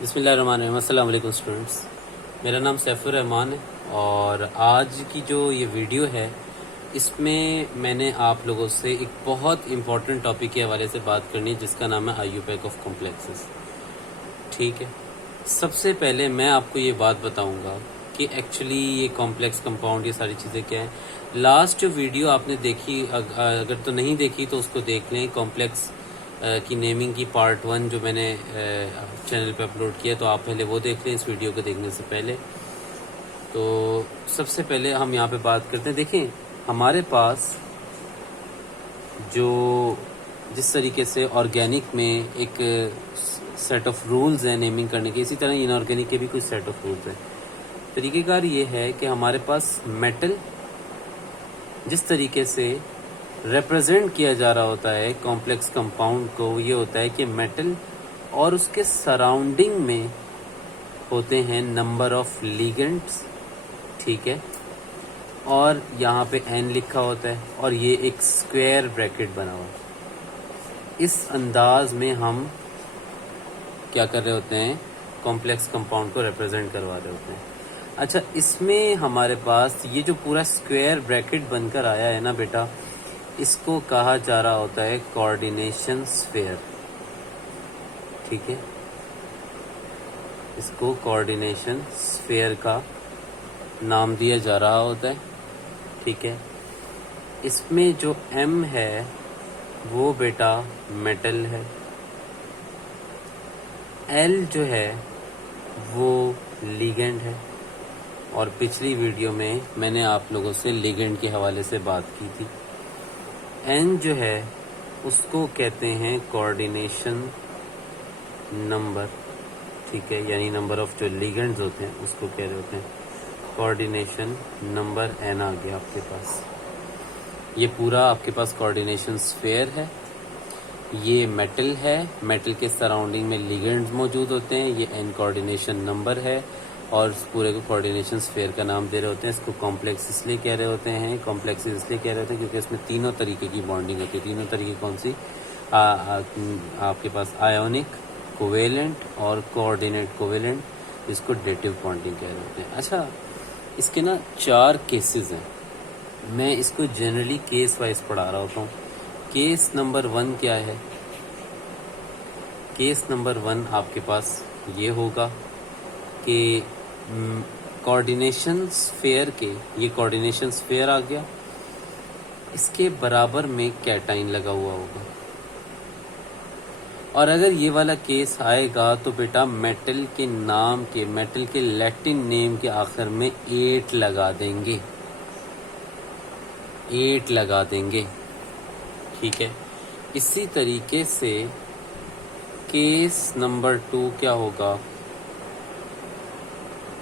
बिस्मिल्लाहिर्रहमानिर्रहीम। अस्सलाम वालेकुम स्टूडेंट्स, मेरा नाम सैफुर रहमान है और आज की जो ये वीडियो है इसमें मैंने आप लोगों से एक बहुत इम्पॉर्टेंट टॉपिक के हवाले से बात करनी है जिसका नाम है आईयूपैक ऑफ कॉम्प्लेक्सेस। ठीक है, सबसे पहले मैं आपको ये बात बताऊंगा कि एक्चुअली ये कॉम्प्लेक्स कंपाउंड ये सारी चीज़ें क्या हैं। लास्ट जो वीडियो आपने देखी, अगर तो नहीं देखी तो उसको देख लें। कॉम्प्लेक्स की नेमिंग की पार्ट 1 जो मैंने चैनल पे अपलोड किया, तो आप पहले वो देख लें इस वीडियो को देखने से पहले। तो सबसे पहले हम यहाँ पे बात करते हैं। देखें, हमारे पास जो जिस तरीके से ऑर्गेनिक में एक सेट ऑफ रूल्स हैं नेमिंग करने के, इसी तरह इनऑर्गेनिक के भी कुछ सेट ऑफ रूल्स हैं। तरीक़ेकार ये है कि हमारे पास मेटल जिस तरीके से रिप्रेजेंट किया जा रहा होता है कॉम्प्लेक्स कंपाउंड को, ये होता है कि मेटल और उसके सराउंडिंग में होते हैं नंबर ऑफ लिगेंड्स। ठीक है, और यहाँ पे n लिखा होता है और ये एक स्क्वायर ब्रैकेट बना हुआ है। इस अंदाज में हम क्या कर रहे होते हैं, कॉम्प्लेक्स कंपाउंड को रिप्रेजेंट करवा रहे होते हैं। अच्छा, इसमें हमारे पास ये जो पूरा स्क्वायर ब्रैकेट बनकर आया है ना बेटा, इसको कहा जा रहा होता है कोऑर्डिनेशन स्फीयर। ठीक है, इसको कोऑर्डिनेशन स्फीयर का नाम दिया जा रहा होता है। ठीक है, इसमें जो M है वो बेटा मेटल है, L जो है वो लिगेंड है, और पिछली वीडियो में मैंने आप लोगों से लिगेंड के हवाले से बात की थी। N जो है उसको कहते हैं कोऑर्डिनेशन नंबर। ठीक है, यानी नंबर ऑफ जो लिगेंड्स होते हैं उसको कह रहे होते हैं कोऑर्डिनेशन नंबर। N आ गया आपके पास। ये पूरा आपके पास कोऑर्डिनेशन स्फीयर है। ये मेटल है, मेटल के सराउंडिंग में लिगेंड्स मौजूद होते हैं। ये N कोऑर्डिनेशन नंबर है और इस पूरे को कोऑर्डिनेशन स्फीयर का नाम दे रहे होते हैं। इसको कॉम्प्लेक्स इसलिए कह रहे होते हैं, कॉम्प्लेक्स इसलिए कह रहे होते हैं क्योंकि इसमें तीनों तरीके की बॉन्डिंग होती है। तीनों तरीके कौन सी? आपके पास आयोनिक, कोवेलेंट और कोऑर्डिनेट कोवेलेंट, इसको डेटिव बॉन्डिंग कह रहे होते हैं। अच्छा, इसके ना 4 केसेस हैं। मैं इसको जनरली केस वाइज पढ़ा रहा होता हूँ। केस नंबर 1 क्या है? केस नंबर 1 आपके पास ये होगा कि कोऑर्डिनेशन स्फीयर के, ये कोऑर्डिनेशन स्फीयर आ गया, इसके बराबर में कैटाइन लगा हुआ होगा। और अगर ये वाला केस आएगा तो बेटा मेटल के नाम के, मेटल के लैटिन नेम के आखिर में 8 लगा देंगे, 8 लगा देंगे। ठीक है, इसी तरीके से केस नंबर 2 क्या होगा?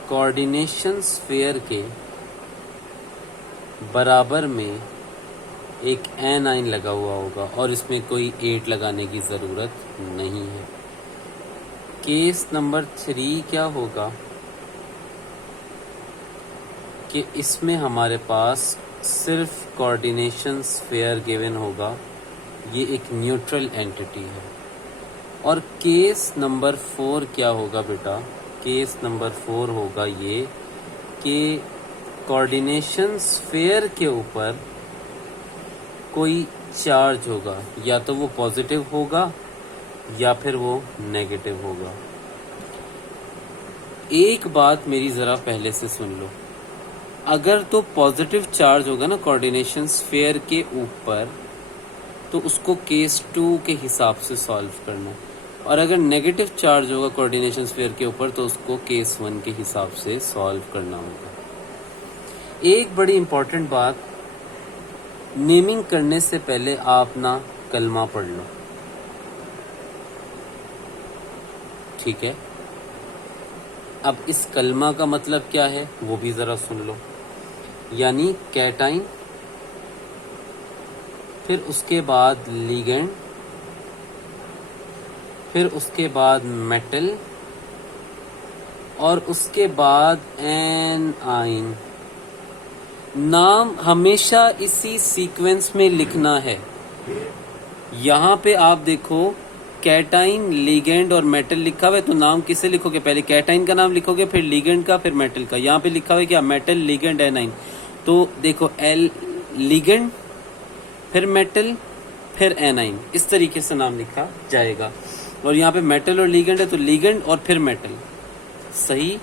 कोऑर्डिनेशन स्फीयर के बराबर में एक एनाइन लगा हुआ होगा और इसमें कोई 8 लगाने की ज़रूरत नहीं है। केस नंबर 3 क्या होगा कि इसमें हमारे पास सिर्फ कोऑर्डिनेशन स्फीयर गिवन होगा, ये एक न्यूट्रल एंटिटी है। और केस नंबर 4 क्या होगा बेटा? केस नंबर 4 होगा ये कि कोऑर्डिनेशन स्फीयर के ऊपर कोई चार्ज होगा, या तो वो पॉजिटिव होगा या फिर वो नेगेटिव होगा। एक बात मेरी ज़रा पहले से सुन लो, अगर तो पॉजिटिव चार्ज होगा ना कोऑर्डिनेशन स्फीयर के ऊपर, तो उसको केस 2 के हिसाब से सॉल्व करना, और अगर नेगेटिव चार्ज होगा कोऑर्डिनेशन स्फीयर के ऊपर तो उसको केस 1 के हिसाब से सॉल्व करना होगा। एक बड़ी इंपॉर्टेंट बात, नेमिंग करने से पहले आप ना कलमा पढ़ लो। ठीक है, अब इस कलमा का मतलब क्या है वो भी ज़रा सुन लो। यानी कैटाइन, फिर उसके बाद लिगेंड, फिर उसके बाद मेटल, और उसके बाद एनाइन। नाम हमेशा इसी सीक्वेंस में लिखना है। यहाँ पे आप देखो कैटाइन, लिगेंड और मेटल लिखा हुआ है, तो नाम किसे लिखोगे? पहले कैटाइन का नाम लिखोगे, फिर लिगेंड का, फिर मेटल का। यहाँ पे लिखा हुआ है क्या? Metal, ligand, A9. तो देखो एल लिगेंड, फिर मेटल, फिर एनाइन, इस तरीके से नाम लिखा जाएगा। और यहाँ पे मेटल और लिगेंड है, तो लिगेंड और फिर मेटल। सही,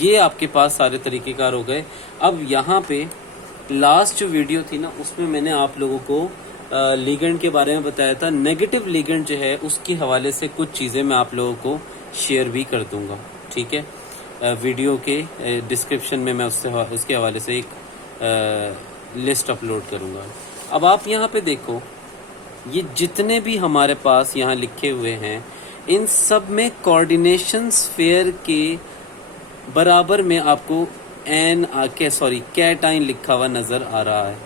ये आपके पास सारे तरीकेकार हो गए। अब यहाँ पे लास्ट जो वीडियो थी ना, उसमें मैंने आप लोगों को लिगेंड के बारे में बताया था। नेगेटिव लिगेंड जो है उसके हवाले से कुछ चीज़ें मैं आप लोगों को शेयर भी कर दूंगा, ठीक है। वीडियो के डिस्क्रिप्शन में मैं उसके हवाले से एक लिस्ट अपलोड करूंगा। अब आप यहाँ पे देखो, ये जितने भी हमारे पास यहाँ लिखे हुए हैं, इन सब में कोऑर्डिनेशन स्फीयर के बराबर में आपको कैटाइन लिखा हुआ नजर आ रहा है,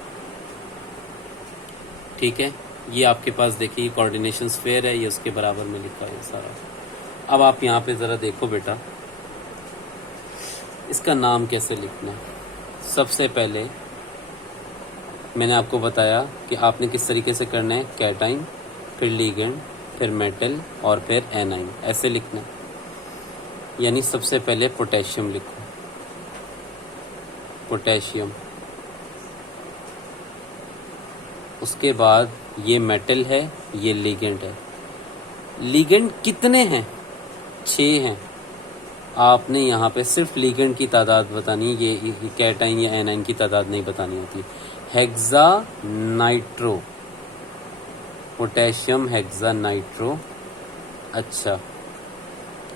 ठीक है। ये आपके पास देखिए कोऑर्डिनेशन स्फीयर है, ये उसके बराबर में लिखा है सारा। अब आप यहाँ पे जरा देखो बेटा, इसका नाम कैसे लिखना है। सबसे पहले मैंने आपको बताया कि आपने किस तरीके से करना है, कैटाइन, फिर लिगेंड, फिर मेटल और फिर एनाइन, ऐसे लिखना। यानी सबसे पहले पोटेशियम लिखो, पोटेशियम। उसके बाद ये मेटल है, ये लिगेंड है। लिगेंड कितने हैं? 6 हैं। आपने यहाँ पे सिर्फ लिगेंड की तादाद बतानी है, ये कैटाइन या एनाइन की तादाद नहीं बतानी होती। Hexa nitro, potassium hexa nitro. अच्छा,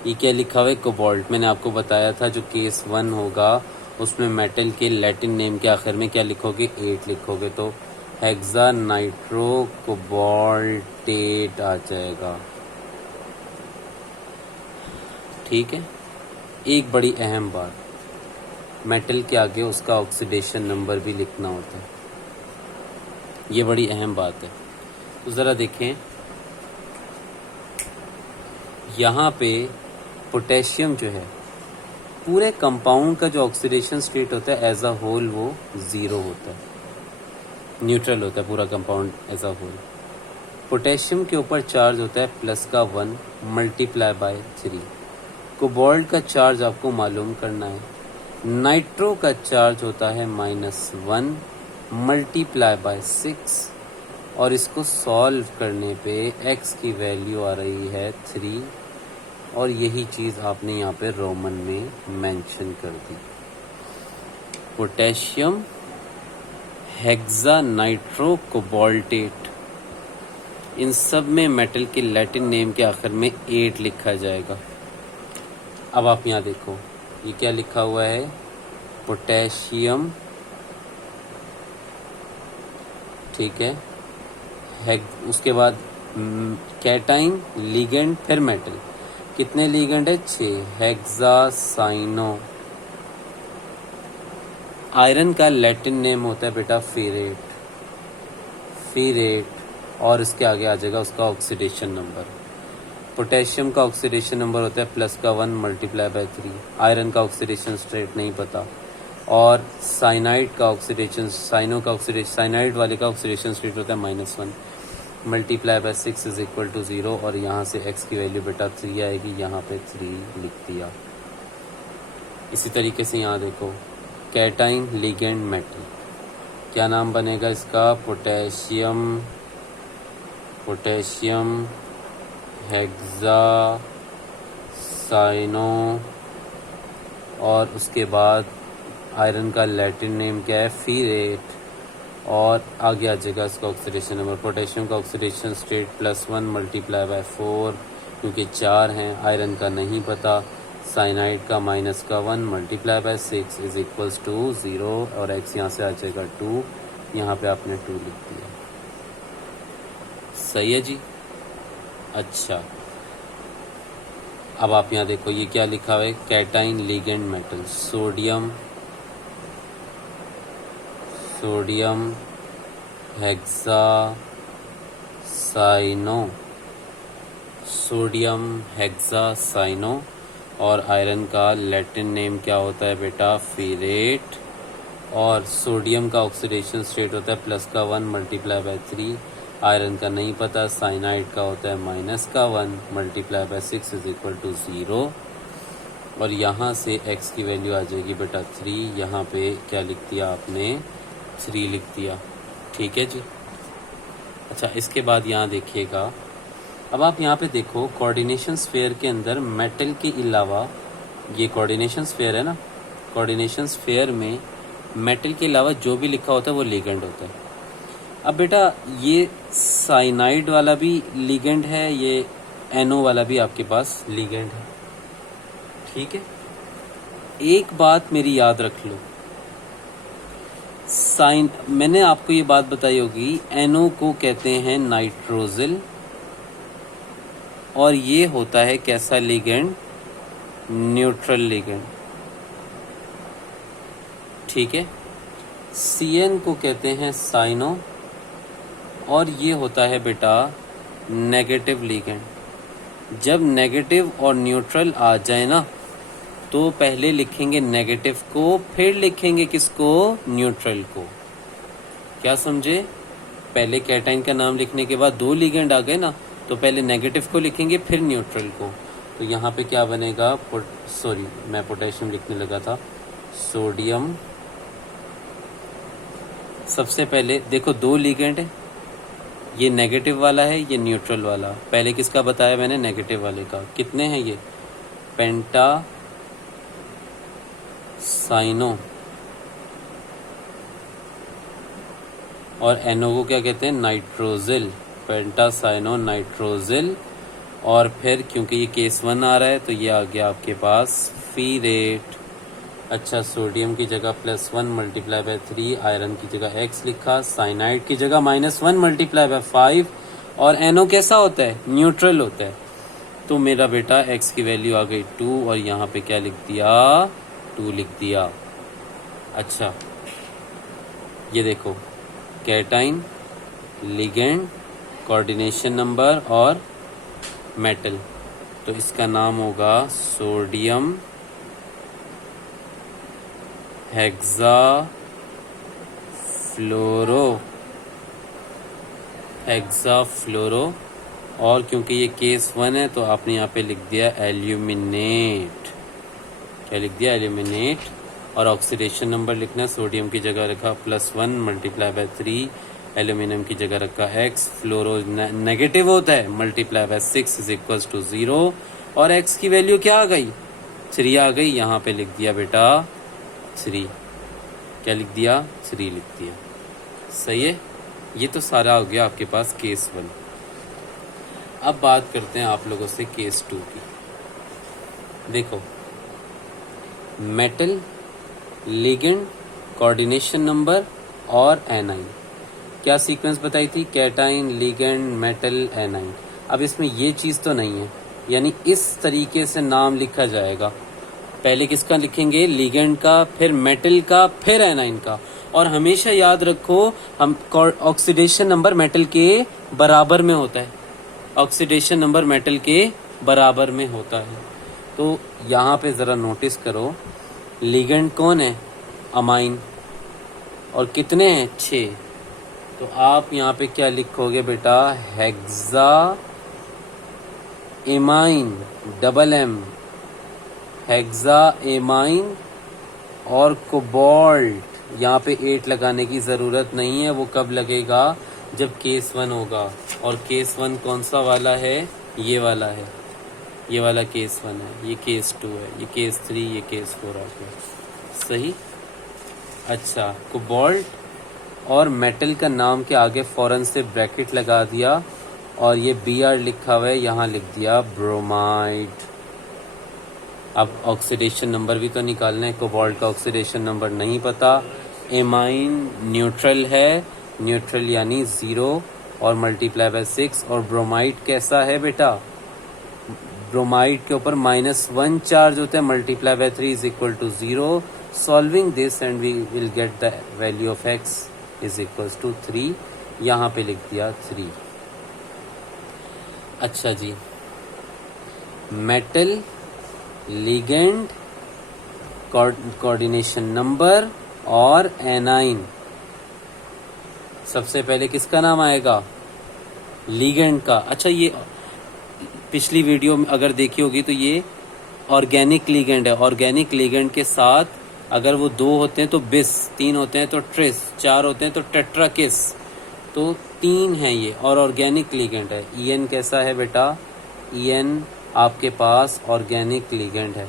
ये क्या लिखा हुआ है? कोबाल्ट। मैंने आपको बताया था जो केस 1 होगा उसमें मेटल के लैटिन नेम के आखिर में क्या लिखोगे? 8 लिखोगे, तो हेक्सा नाइट्रो कोबाल्टेट आ जाएगा, ठीक है। एक बड़ी अहम बात, मेटल के आगे उसका ऑक्सीडेशन नंबर भी लिखना होता है, ये बड़ी अहम बात है। तो ज़रा देखें, यहाँ पे पोटेशियम जो है, पूरे कंपाउंड का जो ऑक्सीडेशन स्टेट होता है एज अ होल वो 0 होता है, न्यूट्रल होता है पूरा compound as a whole. Potassium के ऊपर चार्ज होता है प्लस का 1 मल्टीप्लाई बाय 3। कोबाल्ट का चार्ज आपको मालूम करना है। नाइट्रो का चार्ज होता है -1 मल्टीप्लाई बाय 6, और इसको सॉल्व करने पे x की वैल्यू आ रही है 3, और यही चीज़ आपने यहाँ पे रोमन में मेंशन कर दी। पोटेशियम हेक्सा नाइट्रो कोबाल्टेट, इन सब में मेटल के लैटिन नेम के आखिर में 8 लिखा जाएगा। अब आप यहाँ देखो, ये क्या लिखा हुआ है? पोटेशियम, ठीक है। उसके बाद कैटाइन, लिगेंड, फिर मेटल। कितने लिगेंड है? 6। हेक्सासाइनो। आयरन का लैटिन नेम होता है बेटा फेरेट, फेरेट, और इसके आगे आ जाएगा उसका ऑक्सीडेशन नंबर। पोटेशियम का ऑक्सीडेशन नंबर होता है प्लस का 1 मल्टीप्लाई बाय 3। आयरन का ऑक्सीडेशन स्टेट नहीं पता, और साइनाइड का ऑक्सीडेशन, साइनाइड वाले का ऑक्सीडेशन स्टेट होता है -1 multiply by 6 is equal to 0, और यहाँ से x की वैल्यू बेटा 3 आएगी, यहाँ पे 3 लिख दिया। इसी तरीके से यहाँ देखो, कैटाइन, लिगेंड, मेटल, क्या नाम बनेगा इसका? पोटेशियम, पोटेशियम हेक्सासाइनो, और उसके बाद आयरन का लैटिन नेम क्या है? फीरेट, और आगे आ जाएगा इसका ऑक्सीडेशन नंबर। पोटेशियम का ऑक्सीडेशन स्टेट +1 मल्टीप्लाई बाय 4, क्योंकि 4 हैं, आयरन का नहीं पता। साइनाइड का -1 multiply by 6 is equals to 0, और x यहाँ से आ जाएगा 2, यहाँ पे आपने 2 लिख दिया। सही है जी। अच्छा, अब आप यहाँ देखो, ये क्या लिखा हुआ है? Cation, ligand, metal. Sodium, sodium hexacyano, sodium hexacyano, और आयरन का लैटिन नेम क्या होता है बेटा? फेरेट, और सोडियम का ऑक्सीडेशन स्टेट होता है प्लस का 1 मल्टीप्लाई बाय 3। आयरन का नहीं पता, साइनाइड का होता है -1 multiply by 6 is equal to 0। और यहाँ से x की वैल्यू आ जाएगी बेटा 3। यहाँ पे क्या लिख दिया आपने, 3 लिख दिया। ठीक है जी। अच्छा, इसके बाद यहाँ देखिएगा, अब आप यहाँ पे देखो कोऑर्डिनेशन स्फीयर के अंदर मेटल के अलावा, ये कोऑर्डिनेशन स्फीयर है ना, कोऑर्डिनेशन स्फीयर में मेटल के अलावा जो भी लिखा होता है वो लिगेंड होता है। अब बेटा ये साइनाइड वाला भी लिगेंड है, ये NO वाला भी आपके पास लिगेंड है। ठीक है, एक बात मेरी याद रख लो, मैंने आपको ये बात बताई होगी, NO को कहते हैं नाइट्रोजिल, और ये होता है कैसा लिगेंड, न्यूट्रल लिगेंड। ठीक है, CN को कहते हैं साइनो, और ये होता है बेटा नेगेटिव लिगेंड। जब नेगेटिव और न्यूट्रल आ जाए ना, तो पहले लिखेंगे नेगेटिव को, फिर लिखेंगे किसको, न्यूट्रल को। क्या समझे, पहले कैटाइन का नाम लिखने के बाद 2 लिगेंड आ गए ना, तो पहले नेगेटिव को लिखेंगे फिर न्यूट्रल को। तो यहाँ पे क्या बनेगा, सॉरी मैं पोटेशियम लिखने लगा था, सोडियम। सबसे पहले देखो 2 लिगेंड है, ये नेगेटिव वाला है, ये न्यूट्रल वाला। पहले किसका बताया मैंने, नेगेटिव वाले का। कितने हैं ये, पेंटा साइनो, और NO को क्या कहते हैं, नाइट्रोजिल, पेंटा साइनो नाइट्रोजिल। और फिर क्योंकि ये केस 1 आ रहा है तो ये आ गया आपके पास फीरेट। अच्छा, सोडियम की जगह +1 मल्टीप्लाई बाय 3, आयरन की जगह x लिखा, साइनाइड की जगह -1 मल्टीप्लाई बाय 5, और NO कैसा होता है, न्यूट्रल होता है। तो मेरा बेटा x की वैल्यू आ गई 2, और यहाँ पे क्या लिख दिया, 2 लिख दिया। अच्छा, ये देखो कैटाइन, लिगेंड, कोऑर्डिनेशन नंबर और मेटल, तो इसका नाम होगा सोडियम हेक्सा फ्लोरो। और क्योंकि ये केस 1 है तो आपने यहाँ पे लिख दिया एल्यूमिनेट। क्या लिख दिया, एल्यूमिनेट। और ऑक्सीडेशन नंबर लिखना है, सोडियम की जगह रखा +1 मल्टीप्लाई बाय 3, एल्यूमिनियम की जगह रखा x, फ्लोरो नेगेटिव होता है, multiply by 6 is equal to 0। और x की वैल्यू क्या आ गई, 3 आ गई। यहाँ पे लिख दिया बेटा 3। क्या लिख दिया, 3 लिख दिया। सही है, ये तो सारा हो गया आपके पास केस 1। अब बात करते हैं आप लोगों से केस 2 की। देखो, मेटल, लिगेंड, कोऑर्डिनेशन नंबर और एनाइन, क्या सीक्वेंस बताई थी, कैटाइन, लिगेंड, मेटल, एनाइन। अब इसमें ये चीज़ तो नहीं है, यानी इस तरीके से नाम लिखा जाएगा, पहले किसका लिखेंगे, लिगेंड का, फिर मेटल का, फिर एनाइन का। और हमेशा याद रखो, हम ऑक्सीडेशन नंबर मेटल के बराबर में होता है, ऑक्सीडेशन नंबर मेटल के बराबर में होता है। तो यहाँ पे ज़रा नोटिस करो, लिगेंड कौन है, अमाइन, और कितने हैं, 6। तो आप यहाँ पे क्या लिखोगे बेटा, hexa amine, MM, hexa amine. और कोबाल्ट, यहाँ पे 8 लगाने की ज़रूरत नहीं है, वो कब लगेगा, जब केस 1 होगा। और केस 1 कौन सा वाला है, ये वाला है, ये वाला केस 1 है, ये केस 2 है, ये केस 3, ये केस 4 आ गया। सही। अच्छा, कोबाल्ट और मेटल का नाम के आगे फौरन से ब्रैकेट लगा दिया, और ये Br लिखा हुआ है, यहाँ लिख दिया ब्रोमाइड। अब ऑक्सीडेशन नंबर भी तो निकालना है, कोबाल्ट का ऑक्सीडेशन नंबर नहीं पता। एमाइन न्यूट्रल है, न्यूट्रल यानी 0 और मल्टीप्लाई बाय 6। और ब्रोमाइड कैसा है बेटा, ब्रोमाइड के ऊपर -1 चार्ज होता है, multiply by 3 is equal to 0। Solving this and we will get the value of x is equal to 3। यहाँ पे लिख दिया 3। अच्छा जी, मेटल, लिगेंड, कोऑर्डिनेशन नंबर और एनाइन। सबसे पहले किसका नाम आएगा, लीगेंड का। अच्छा, ये पिछली वीडियो में अगर देखी होगी तो ये ऑर्गेनिक लीगेंड है। ऑर्गेनिक लीगेंड के साथ अगर वो 2 होते हैं तो बिस, 3 होते हैं तो ट्रिस, 4 होते हैं तो टेट्राकिस, तो 3 है ये और ऑर्गेनिक लीगेंड है। ईएन कैसा है बेटा? ईएन आपके पास ऑर्गेनिक लीगेंड है,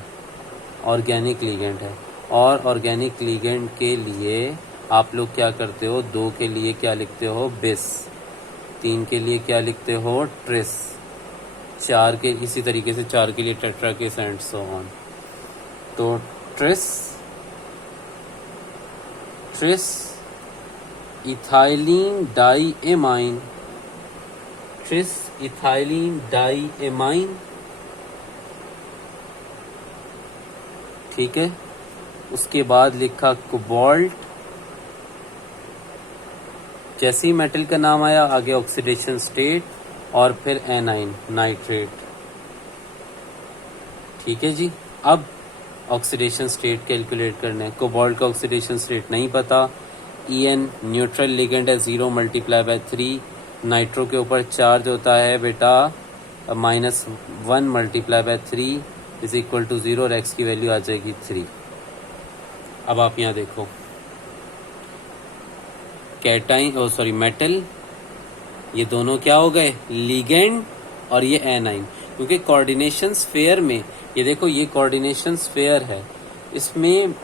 ऑर्गेनिक लीगेंड है। और ऑर्गेनिक लीगेंड के लिए आप लोग क्या करते हो? 2 के लिए क्या लिखते हो? बिस। 3 के लिए क्या लिखते हो? ट्रिस। 4 के इसी तरीके से 4 के लिए टेट्राकिस एंड सो ऑन। तो tris, tris ethylene diamine, tris ethylene diamine, ठीक है। उसके बाद लिखा कोबाल्ट। जैसे ही मेटल का नाम आया आगे ऑक्सीडेशन स्टेट और फिर एनाइन, नाइट्रेट, ठीक है जी। अब ऑक्सीडेशन स्टेट कैलकुलेट करने हैं। कोबाल्ट का ऑक्सीडेशन स्टेट नहीं पता। ईएन न्यूट्रल लिगेंड है, 0 × 3। नाइट्रो के ऊपर चार्ज होता है बेटा -1 × 3 = 0 और एक्स की वैल्यू आ जाएगी 3। अब आप यहाँ देखो, कैटाइन सॉरी मेटल, ये दोनों क्या हो गए? लीगेंड और ये एनाइन, क्योंकि कोऑर्डिनेशन स्फेयर में ये देखो, ये कोऑर्डिनेशन स्फेयर है, इसमें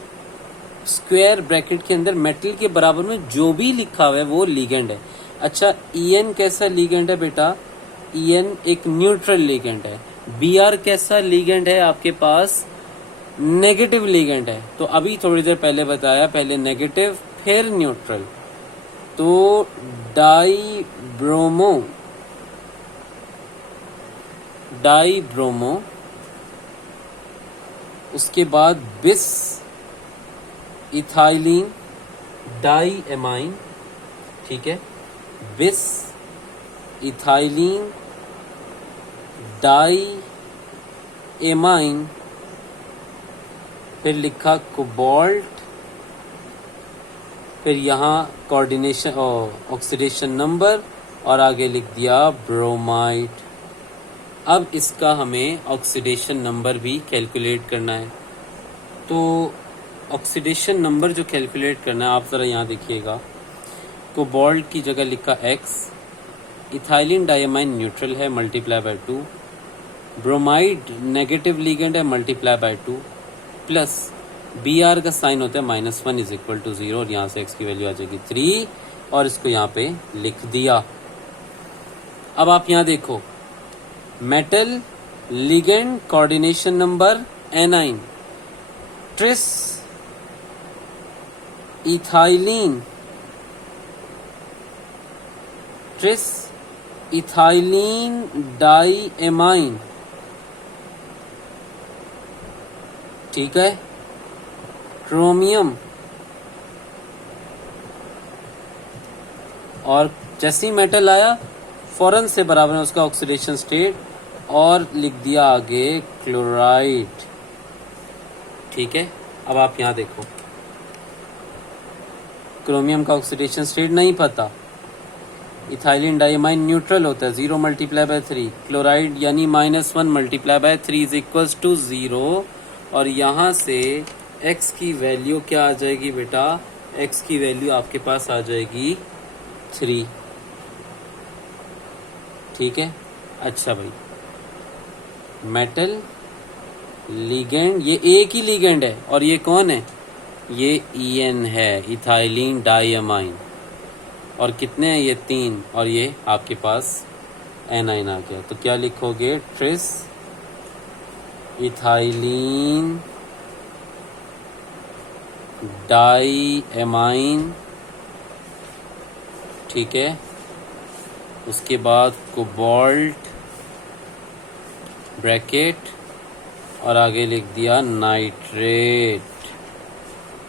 स्क्वायर ब्रैकेट के अंदर मेटल के बराबर में जो भी लिखा हुआ है वो लीगेंड है। अच्छा, ईएन कैसा लीगेंड है बेटा? ईएन एक न्यूट्रल लीगेंड है। बीआर कैसा लीगेंड है आपके पास? नेगेटिव लीगेंड है। तो अभी थोड़ी देर पहले बताया, पहले नेगेटिव फिर न्यूट्रल। तो डाईब्रोमो, डाईब्रोमो, उसके बाद बिस इथाइलिन डाईएमाइन, ठीक है। बिस इथाइलिन डाईएमाइन, फिर लिखा कोबाल्ट, फिर यहाँ कोऑर्डिनेशन ऑक्सीडेशन नंबर और आगे लिख दिया ब्रोमाइड। अब इसका हमें ऑक्सीडेशन नंबर भी कैलकुलेट करना है। तो ऑक्सीडेशन नंबर जो कैलकुलेट करना है, आप ज़रा यहाँ देखिएगा। कोबाल्ट की जगह लिखा x, इथाइलिन डाईएमाइन न्यूट्रल है, ×2, ब्रोमाइड नेगेटिव लिगेंड है, ×2, प्लस Br का साइन होता है -1 = 0 और यहाँ से x की वैल्यू आ जाएगी 3 और इसको यहाँ पे लिख दिया। अब आप यहाँ देखो, मेटल लिगेंड कोऑर्डिनेशन नंबर एनाइन, tris ethylene, tris ethylene diamine, ठीक है। क्रोमियम, और जैसे ही मेटल आया फौरन से बराबर है उसका ऑक्सीडेशन स्टेट और लिख दिया आगे क्लोराइड, ठीक है। अब आप यहां देखो, क्रोमियम का ऑक्सीडेशन स्टेट नहीं पता, इथाइलिन डाईएमाइन न्यूट्रल होता है, 0 × 3, क्लोराइड यानी -1 × 3 = 0 और यहाँ से x की वैल्यू क्या आ जाएगी बेटा? x की वैल्यू आपके पास आ जाएगी 3, ठीक है। अच्छा भाई, मेटल लिगेंड, ये एक ही लिगेंड है और ये कौन है? ये EN है, इथाइलिन डाईएमाइन, और कितने हैं ये? 3 और ये आपके पास एनाइन आ गया। तो क्या लिखोगे? ट्रिस इथाइलिन डाईएमाइन, ठीक है। उसके बाद कोबाल्ट ब्रैकेट और आगे लिख दिया नाइट्रेट।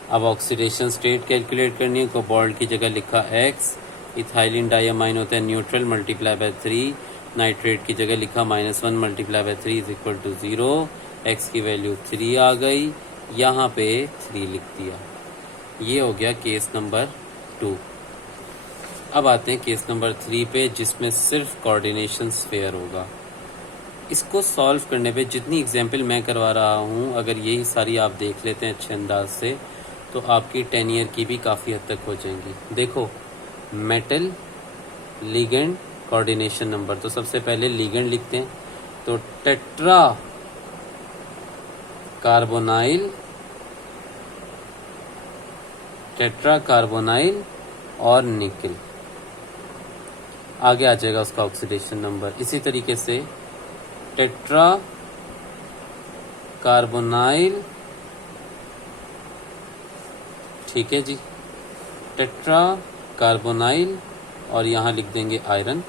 अब ऑक्सीडेशन स्टेट कैलकुलेट करनी है। कोबाल्ट की जगह लिखा x, इथाइलिन डाईएमाइन होता है न्यूट्रल, ×3, नाइट्रेट की जगह लिखा -1 × 3 = 0, x की वैल्यू 3 आ गई, यहाँ पे 3 लिख दिया। ये हो गया केस नंबर 2। अब आते हैं केस नंबर 3 पे, जिसमें सिर्फ कोऑर्डिनेशन स्फीयर होगा। इसको सॉल्व करने पे जितनी एग्जाम्पल मैं करवा रहा हूँ, अगर यही सारी आप देख लेते हैं अच्छे अंदाज से, तो आपकी 10 ईयर की भी काफ़ी हद तक हो जाएंगी। देखो, मेटल, लिगेंड, कोऑर्डिनेशन नंबर। तो सबसे पहले लिगेंड लिखते हैं, तो टेट्रा कार्बोनाइल, टेट्रा कार्बोनाइल और निकल। आगे आ जाएगा उसका ऑक्सीडेशन नंबर। इसी तरीके से टेट्रा कार्बोनाइल, ठीक है जी, टेट्रा कार्बोनाइल, और यहाँ लिख देंगे आयरन।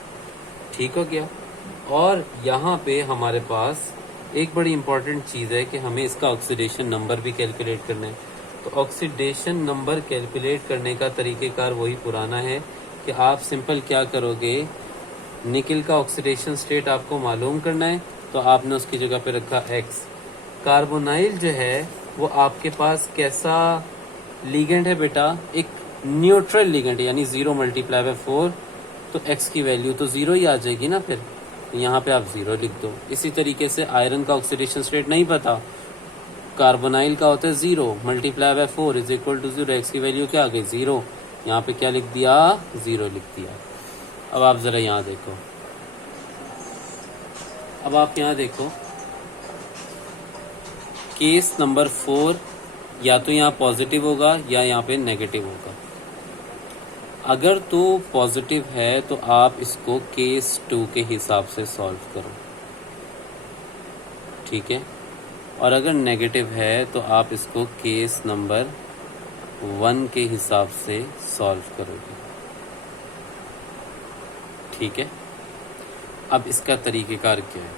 ठीक हो गया। और यहाँ पे हमारे पास एक बड़ी इंपॉर्टेंट चीज़ है कि हमें इसका ऑक्सीडेशन नंबर भी कैलकुलेट करना है। तो ऑक्सीडेशन नंबर कैलकुलेट करने का तरीक़ेकार वही पुराना है कि आप सिंपल क्या करोगे, निकल का ऑक्सीडेशन स्टेट आपको मालूम करना है, तो आपने उसकी जगह पे रखा x। कार्बोनाइल जो है वो आपके पास कैसा लिगेंड है बेटा, एक न्यूट्रल लिगेंड, यानी 0 × 4, तो x की वैल्यू तो 0 ही आ जाएगी ना। फिर यहाँ पे आप 0 लिख दो। इसी तरीके से आयरन का ऑक्सीडेशन स्टेट नहीं पता, कार्बोनाइल का होता है 0 × 4 = 0, x की वैल्यू क्या आ गई 0, यहाँ पे क्या लिख दिया 0 लिख दिया। अब आप जरा यहाँ देखो, अब आप यहाँ देखो, केस नंबर 4 या तो यहाँ पॉजिटिव होगा या यहाँ पे नेगेटिव होगा। अगर तो पॉजिटिव है तो आप इसको केस 2 के हिसाब से सॉल्व करो, ठीक है। और अगर नेगेटिव है तो आप इसको केस नंबर 1 के हिसाब से सॉल्व करोगे, ठीक है। अब इसका तरीक़ेकार क्या है,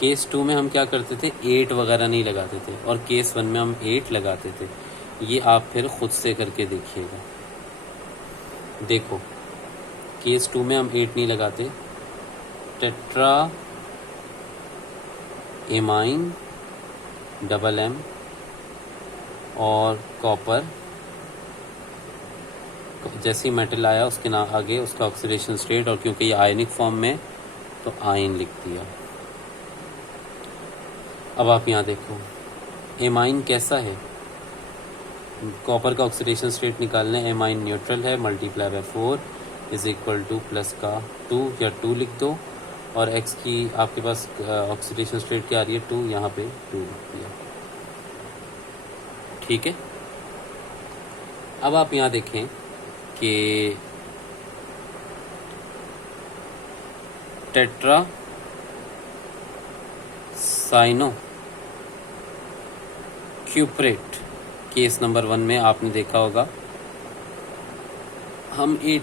केस 2 में हम क्या करते थे, 8 वगैरह नहीं लगाते थे, और केस 1 में हम 8 लगाते थे। ये आप फिर खुद से करके देखिएगा। देखो, केस 2 में हम 8 नहीं लगाते, टेट्रा एमाइन MM और कॉपर, जैसी मेटल आया उसके नाम आगे उसका ऑक्सीडेशन स्टेट, और क्योंकि ये आयनिक फॉर्म में तो आयन लिख दिया। अब आप यहाँ देखो, एमाइन कैसा है, कॉपर का ऑक्सीडेशन स्टेट निकालना है, एमाइन न्यूट्रल है, × 4 = प्लस का 2 या 2 लिख दो, और x की आपके पास ऑक्सीडेशन स्टेट क्या आ रही है 2, यहाँ पे 2 लिख दिया, ठीक है। अब आप यहाँ देखें कि टेट्रा साइनो क्यूप्रेट, केस नंबर 1 में आपने देखा होगा हम 8